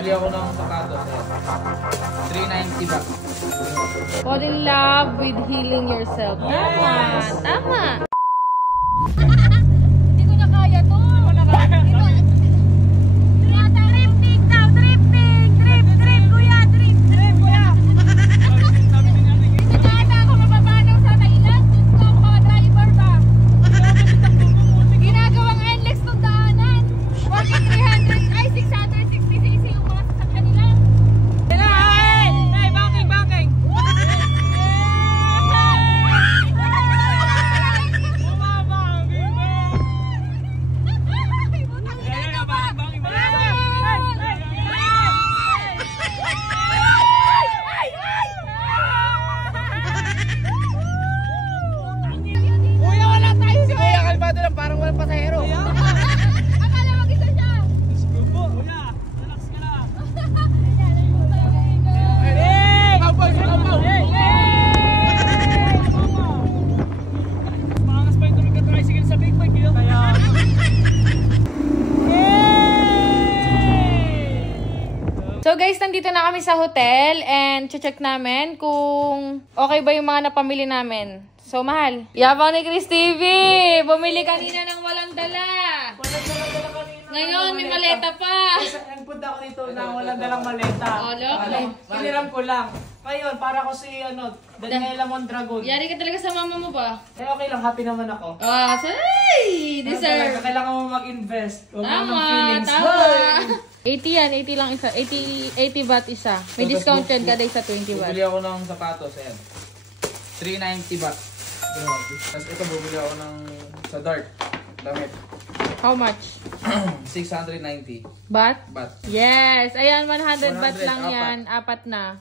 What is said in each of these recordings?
Bili ako ng sapatos. 390 ba? Fall in love with healing yourself. Tama. Tama. Hindi ko na kaya to. Hindi ko na kaya. Drifting daw. Drifting. Drift, kuya. Drift, kuya. Hindi na ata ako mababanaw sa Thailand. Gusto ako mga driver ba? Ginagawang NLEX tong daanan. Working 300, ay 660cc yung mga sasakyan nila. So guys, nandito na kami sa hotel and check namin kung okay ba yung mga napamili namin. So mahal. Yabang ni Chris TV! Bumili kanina ng walang dala. Ngayon, may maleta pa. Nagpunta ako dito na walang dalang maleta. Piniram ko lang. Ngayon, para ko si Daniela Mondragon. Yari ka talaga sa mama mo ba? Eh, okay lang. Happy naman ako. Ah, say! Deserve. Kailangan mo mag-invest. Tama, tama. 80 yan. 80 lang isa. 80 baht isa. May discount yan kada isa 20 baht. Bumili ako ng sapatos. Ayan. 390 baht. Tapos ito, bumili ako ng sa Dart. Damit. How much? 690 Baht? baht. Yes! Ayan, 100 baht 100, lang yan. Apat na.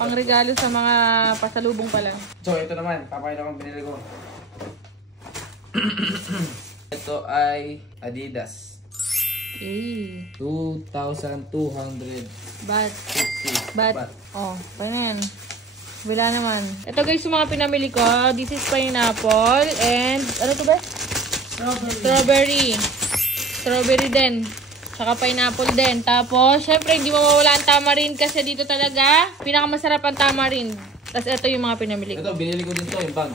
Pangregalo sa mga pasalubong pala. So, ito naman. Papakita ko ang binili ko. Ito ay Adidas. Eh. 2,200 Baht. 50 Baht. baht. Oh, paano yan? Wala naman. Ito guys, yung mga pinamili ko. This is pineapple. And, ano to ba? Strawberry. Strawberry din. Saka pineapple din. Tapos, syempre, hindi mawawala ang tamarind kasi dito talaga, pinakamasarap ang tamarind. Tapos, ito yung mga pinamili ko. Ito, binili ko din to, yung bag.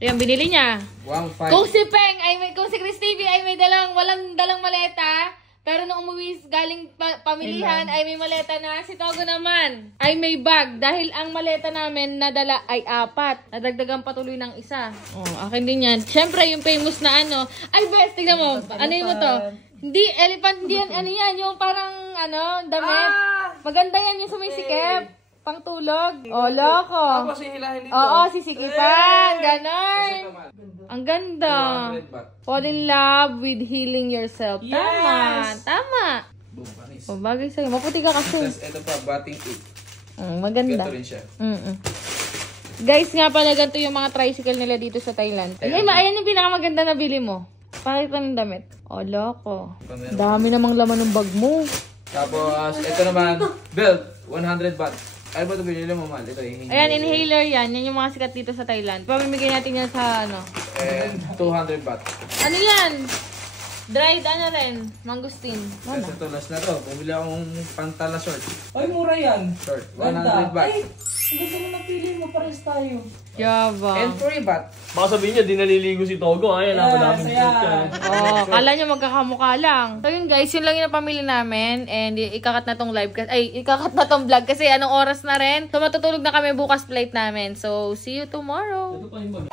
Yan, binili niya. 1,500. Kung si Peng, kung si Chris TV ay walang dalang maleta, pero nung umuwi galing pamilihan ay may maleta na. Si Togo naman ay may bag. Dahil ang maleta namin nadala ay 4. Nadagdagan patuloy ng isa. Oh, akin din yan. Siyempre, yung famous na ano. Ay, best, tignan mo. Ano yung mo to? Hindi, elephant, hindi yan. Ano yan? Yung parang, damit. Maganda yan yung sumisikip. Pangtulog. Oh, loko. Tapos hihilahin dito. Oo, sisikipan. Ganon. Ang ganda. 200 baht. Fall in love with healing yourself. Yes! Tama. Tama. Boom, panis. O, bagay sa'yo. Maputi ka kasi. Tapos ito pa, batting 8. Maganda. Ganito rin siya. Guys, nga pala ganito yung mga tricycle nila dito sa Thailand. Ayan yung pinakamaganda na bili mo. Pakita ng damit. O, loko. Dami namang laman ng bag mo. Tapos, ito naman, belt, 100 baht. Ano ba ito binili mo, mahal? Ito, Ayan, inhaler yan. Yan yung mga sikat dito sa Thailand. Pamimigay natin yan sa And 200 baht. Ano yan? Dried rin. Mangustin. Tapos ito, last na to. Bumili akong pantala short. Ay, mura yan. Short, 100 baht. Ay, gusto mo napili mo, pares tayo. Yaba. And 3 baht. Baka sabihin niya, di naliligo si Togo. Ayan, ang madaming Yes, fruit yan. Oh, kala nyo magkakamukha lang. So yun guys, yun lang yung napamili namin. And ikakat na tong live. Ikakat na tong vlog. Kasi anong oras na rin. So matutulog na kami bukas flight namin. So, see you tomorrow. Ito pa yung bag.